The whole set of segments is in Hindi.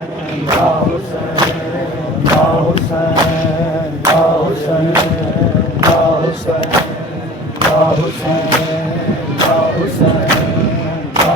या हुसैन या हुसैन या हुसैन या हुसैन या हुसैन या हुसैन या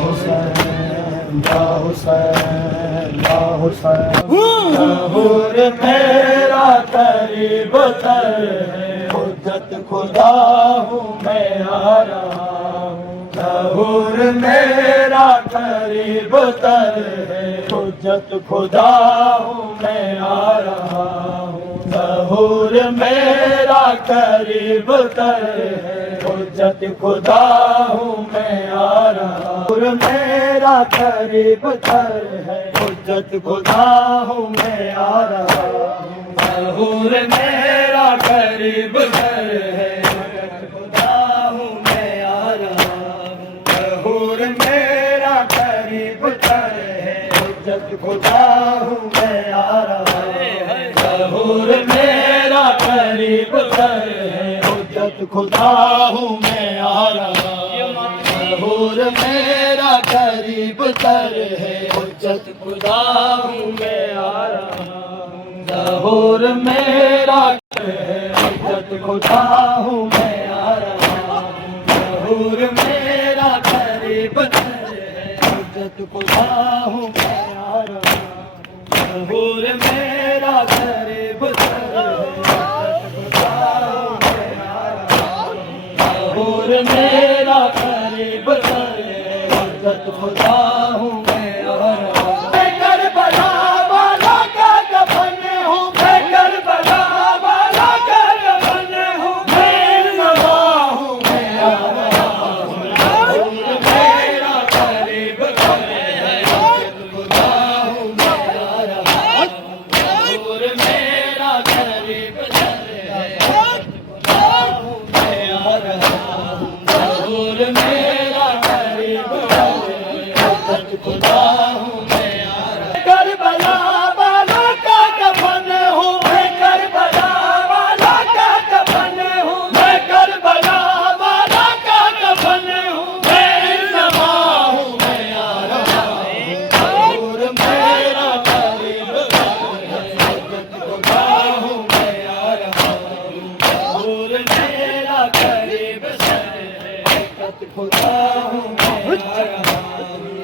हुसैन या हुसैन या हुसैन ज़हूर मेरा करीब तर है, हुज्जत खुदा हूँ मैं आ रहा हूँ। ज़हूर मेरा करीब तर है, हुज्जत खुदा हूँ मैं आ रहा हूँ। ज़हूर मेरा करीब तर है, हुज्जत खुदा हूँ मैं आ रहा हूँ। मेरा करीब तर है, हुज्जत खुदा हूँ मैं आ रहा हूँ। ज़हूर मेरा करीब तर है, हुज्जत खुदा हूँ मैं आ रहा हूँ। ज़हूर मेरा करीब तर है, हुज्जत खुदा हूँ मैं आ रहा हूँ। ज़हूर मेरा करीब तर है, हुज्जत खुदा हूँ मैं आ रहा हूँ। ज़हूर मेरा करीब तर है, हुज्जत खुदा हूँ मैं आ रहा हूँ। ज़हूर मेरा हुज्जत खुदा हूँ मैं आ रहा हूँ। ज़हूर मेरा करीब तर है, हुज्जत खुदा हूँ मैं आ रहा हूँ। ज़हूर मेरा करीब तर है, हुज्जत खुदा हूँ मैं आ रहा हूँ। ज़हूर मेरा करीब तर है, हुज्जत खुदा हूँ मैं आ रहा हूँ। मैं करबला वाला का दफन हूँ, मैं करबला वाला का दफन हूँ, मैं नवा हूँ मैं आ रहा हूँ। ज़हूर मेरा करीब तर है, हुज्जत खुदा हूँ मैं आ रहा हूँ। ज़हूर मेरा करीब तर है, हुज्जत खुदा हूँ मैं आ रहा हूँ। ज़हूर मेरा करीब तर है, हुज्जत खुदा हूँ मैं आ रहा हूँ। करबला वाला का दफन हूँ, मैं करबला वाला का दफन हूँ, मैं करबला वाला का दफन हूँ, मैं नवा हूँ मैं आ रहा हूँ। ज़हूर मेरा करीब तर है, हुज्जत खुदा हूँ मैं आ रहा हूँ। ज़हूर मेरा करीब तर है, हुज्जत खुदा हूँ मैं आ रहा हूँ।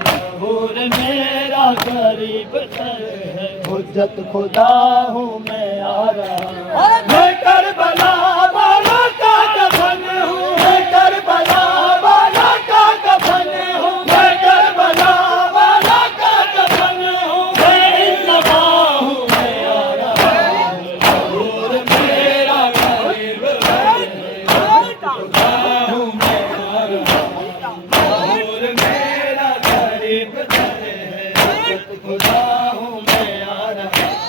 ज़हूर मेरा करीब तर है, हुज्जत खुदा हूँ मैं आ रहा हूँ। मैं करबला वाला का दफन हूँ, मैं करबला वाला का दफन हूँ, मैं करबला वाला का दफन हूँ, मैं नवा हूँ मैं आ रहा हूँ। ज़हूर मेरा करीब तर है, हुज्जत खुदा हूँ मैं आ रहा हूँ। ज़हूर मेरा करीब तर है, हुज्जत खुदा हूँ मैं आ रहा हूँ।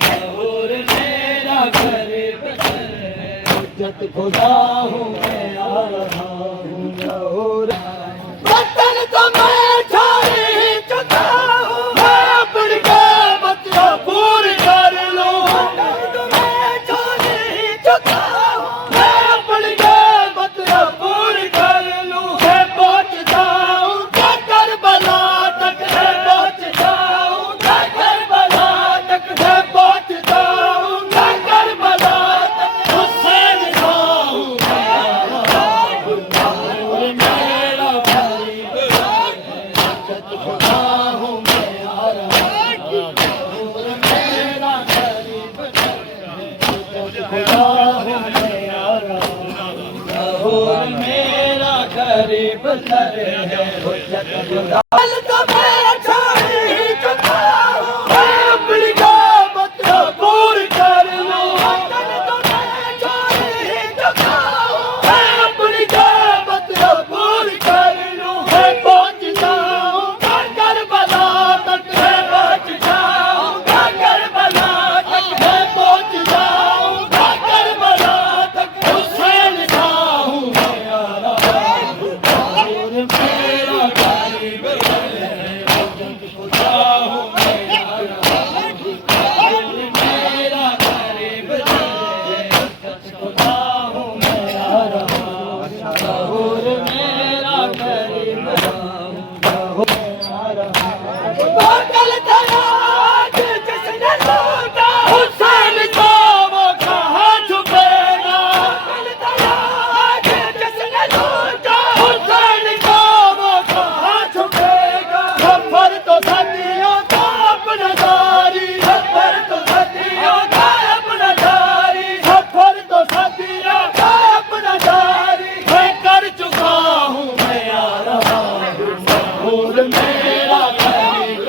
ज़हूर मेरा करीब तर है, हुज्जत खुदा हूँ मैं आ रहा हूँ। ज़हूर वतन तो मैं छोड़ ही चुका हूँ, मैं अपनी क़यामत को पूरी कर लूँ। वतन तो मैं छोड़ ही चुका हूँ, मैं अपनी क़यामत को पूरी कर लूँ। मैं पहुँच जाऊँगा करबला तक, मैं पहुँच जाऊँगा करबला तक, मैं पहुँच जाऊँगा करबला तक। हुसैन साहू मैं आ रहा हूँ। ज़हूर मेरा करीब तर है, हुज्जत खुदा हूँ मैं आ रहा हूँ। ज़हूर मेरा करीब तर है, हुज्जत खुदा हूँ मैं आ रहा हूँ। ज़हूर मेरा करीब तर है, हुज्जत खुदा तो मैं छोड़ ही चुका हूँ, मैं अपनी क़यामत को पूरी कर लूँ। वतन तो मैं छोड़ ही चुका हूँ, मैं अपनी क़यामत को पूरी कर लूँ। मैं पहुँच जाऊँगा करबला तक, मैं पहुँच जाऊँगा करबला तक, मैं पहुँच जाऊँगा करबला तक। हुसैन साहू मैं आ रहा हूँ। ज़हूर मेरा करीब तर है, हुज्जत खुदा हूँ मैं आ रहा हूँ। ज़हूर मेरा करीब तर है, हुज्जत खुदा हूँ मैं आ रहा हूँ। ज़हूर मेरा करीब तर है, हुज्जत खुदा हूँ मैं आ रहा हूँ। वो गलत आज जिसने लूटा हुसैन को वो कहाँ छुपेगा। गलत आज जिसने लूटा हुसैन को वो कहाँ छुपेगा। सफर तो सदियों का अपना जारी, सफर तो सदियों का अपना जारी, सफर तो सदियों का अपना जारी। मैं कर चुका हूँ मैं आ रहा हूँ और मेरा करीब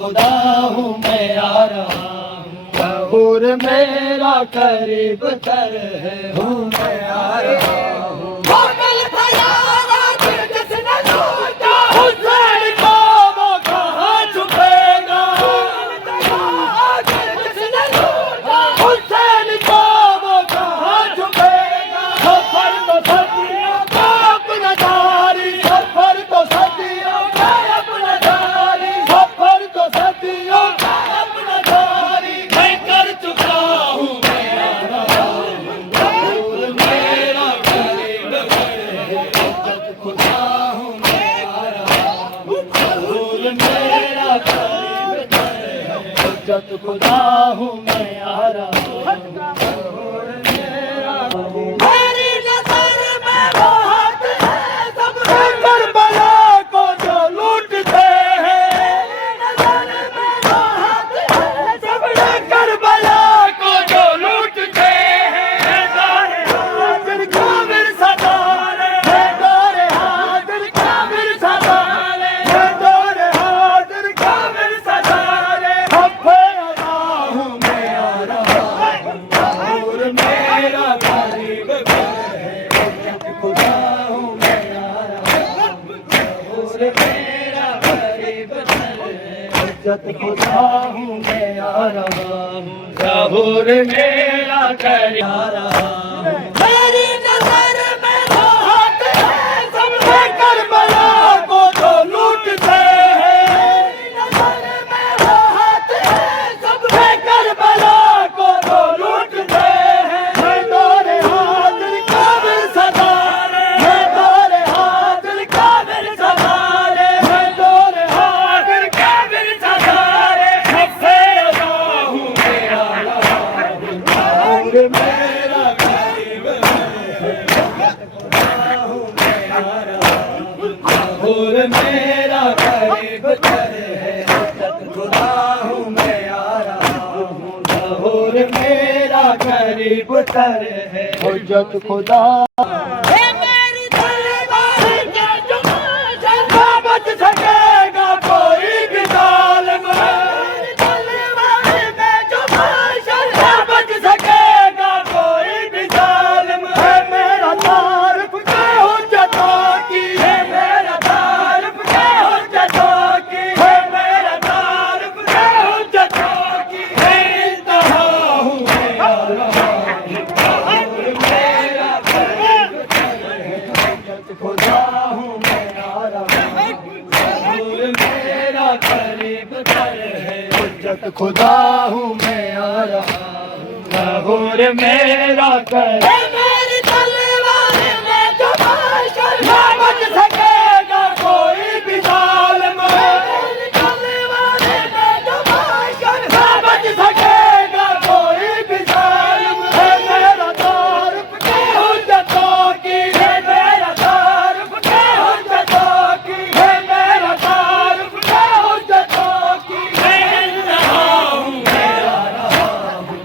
खुदा हूँ मैं आ रहा हूँ और मेरा करीब तर है हूँ मैं आ रहा हूँ। जिसने लूटा हुसैन को वो कहाँ छुपेगा। जिसने लूटा हुसैन को वो कहाँ छुपेगा। सफर तो सदियों का अपना जारी, सफर तो सदियों का अपना जारी, सफर तो सदियों का अपना जारी। मैं कर चुका हूँ मैं आ रहा हूँ और मेरा करीब है। खुदा हूँ मैं आ रहा हूँ और मेरा करीब है। जब खुदा हूँ मैं आ रहा हूँ और मेरा मेरी नजर में वो हाथ है सब करबला को जो लूटते हैं। नजर में वो हाथ है सब करबला को जो लूटते हैं। दौरे हाजिर कामिल सदारे, दौरे हाजिर कामिल सदारे, दौरे हाजिर कामिल सदारे। हफ्ते अदा हूँ मैं आ रहा हूँ और मेरा करीब है। खुदा हूँ मैं आ रहा हूँ और मेरा करीब है। जब खुदा हूँ मैं आ रहा हूँ और मेरा करीब आ रहा हूँ। मेरी नजर में वो हाथ है सब करबला को जो लूटते हैं। नजर में वो हाथ है सब करबला को जो लूटते हैं। मैं दौरे हाजिर कामिल सदारे, मैं दौरे हाजिर कामिल सदारे, मैं दौरे हाजिर कामिल सदारे। हफ्ते अदा हूँ मैं आ रहा हूँ और मेरा करीब है। खुदा हूँ मैं आ रहा हूँ और मेरा करीब है। खुदा हूँ मैं आ रहा हूँ और मेरा करीब तर है। हुज्जत खुदा मेरी तलवार के जुबान ना बच सकेगा कोई भी जालिम। मेरी तलवार के जुबान ना बच सकेगा कोई भी जालिम। है मेरा तारीफ के हुज्जतों की, है मेरा तारीफ के हुज्जतों की, है मेरा तारीफ के हुज्जतों की। मैं इंतहा हूँ मैं आ रहा हूँ और मेरा करीब है। खुदा हूँ मैं आ रहा हूँ और मेरा करीब है। हुज्जत खुदा हूँ मैं आ रहा हूँ और मेरा करीब। मेरी तलवार में जुबान ना बच सकेगा कोई भी जालिम। मेरी तलवार में जुबान ना बच सकेगा कोई भी जालिम। है मेरा तारीफ के हुज्जतों की, है मेरा तारीफ के हुज्जतों की, है मेरा तारीफ के हुज्जतों की। मैं इंतहा हूँ मैं आ रहा हूँ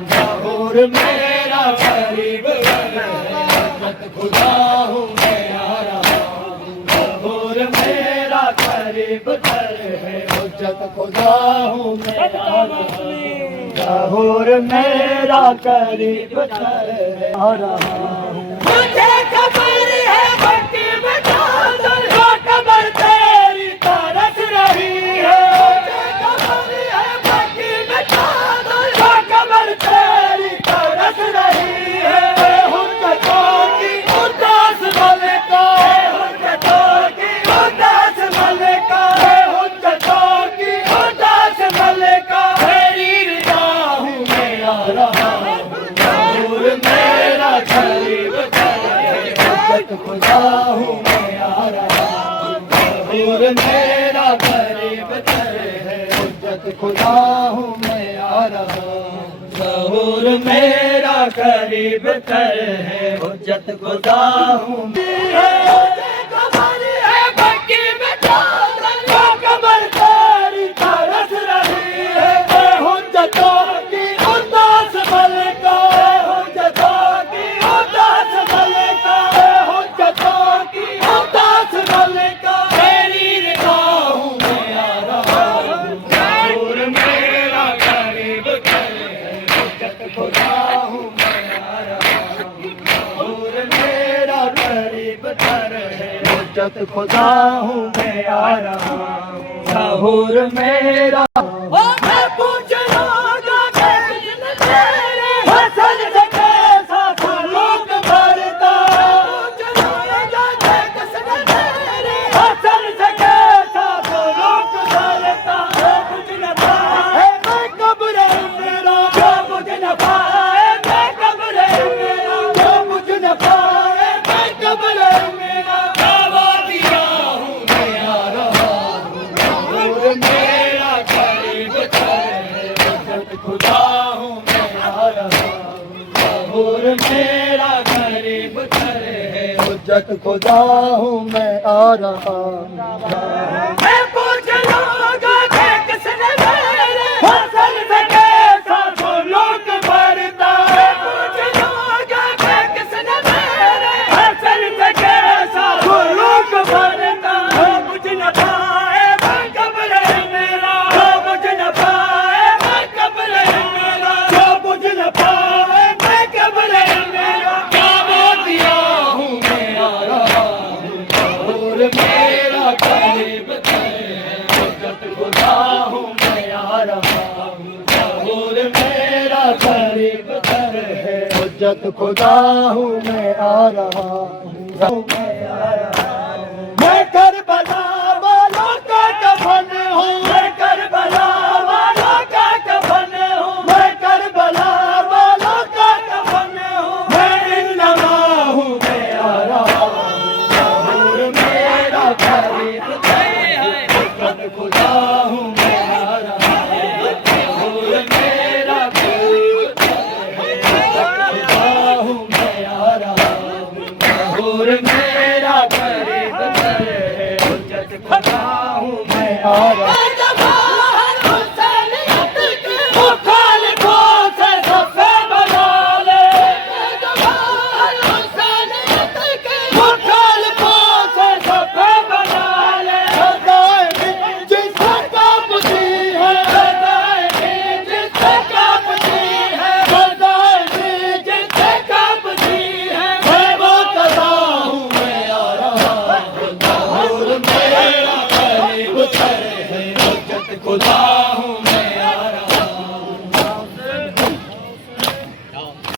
और मेरा करीब है। खुदा हूँ मैं आ रहा हूँ और मेरा करीब है। हुज्जत खुदा हूँ मैं आ रहा हूँ और मेरा करीब है। आ रहा हूँ। मुझे खबर है भक्ति में चादर वो कबर तेरी तरस रही है। मुझे खबर है भक्ति में चादर वो कबर तेरी तरस रही है। हुज्जतों की उदास मलिका, हुज्जतों की उदास मलिका, हुज्जतों की उदास मलिका। मेरी रिदा हूँ मैं आ रहा हूँ और मेरा खुदा हूँ मैं आ रहा हूँ। ज़हूर मेरा करीब तर है, हुज्जत खुदा हूँ मैं आ रहा हूँ। ज़हूर मेरा करीब तर है, हुज्जत खुदा हूँ खुदा हूँ मैं आ रहा हूँ। ज़हूर मेरा मैं पूछ लूँगा तेरे हसन से कैसा सलूक करता, पूछ लूँगा तेरे हसन से कैसा सलूक करता। कुछ न पाए मैं कब्र मेरा, जो कुछ न पाए मैं कब्र मेरा, जो कुछ न पाए मैं कब्र मेरा। मेरा करीब तर है, हुज्जत खुदा हूँ मैं आ रहा हूँ। मैं पूछ लूँगा कि किसने मेरे हसन से कैसा सलूक बरता, मैं पूछ लूँगा कि किसने मेरे हसन से कैसा सलूक बरता। कुछ न पाए मैं कब्र मेरा, जो कुछ न पाए मैं कब्र मेरा, जो कुछ न पाए मैं कब्र मेरा। क्या मोतिया हूँ मैं आ रहा हूँ। ज़हूर मेरा करीब तर है, हुज्जत खुदा हूँ मैं आ रहा हूँ। ज़हूर मेरा करीब तर है, हुज्जत खुदा हूँ मैं आ रहा हूँ। मैं करबला वालों का कफन हूँ, मैं करबला वालों का कफन हूँ, मैं करबला वालों का कफन हूँ। मैं इन्नमा हूँ मैं आ रहा हूँ। ज़हूर मेरा करीब तर है, हुज्जत खुदा हूँ मैं आ रहा हूँ। ज़हूर मेरा करीब तर है, हुज्जत खुदा हूँ मैं आ रहा हूँ। ज़हूर मेरा करीब तर है, हुज्जत खुदा हूँ मैं आ रहा हूँ। खुदा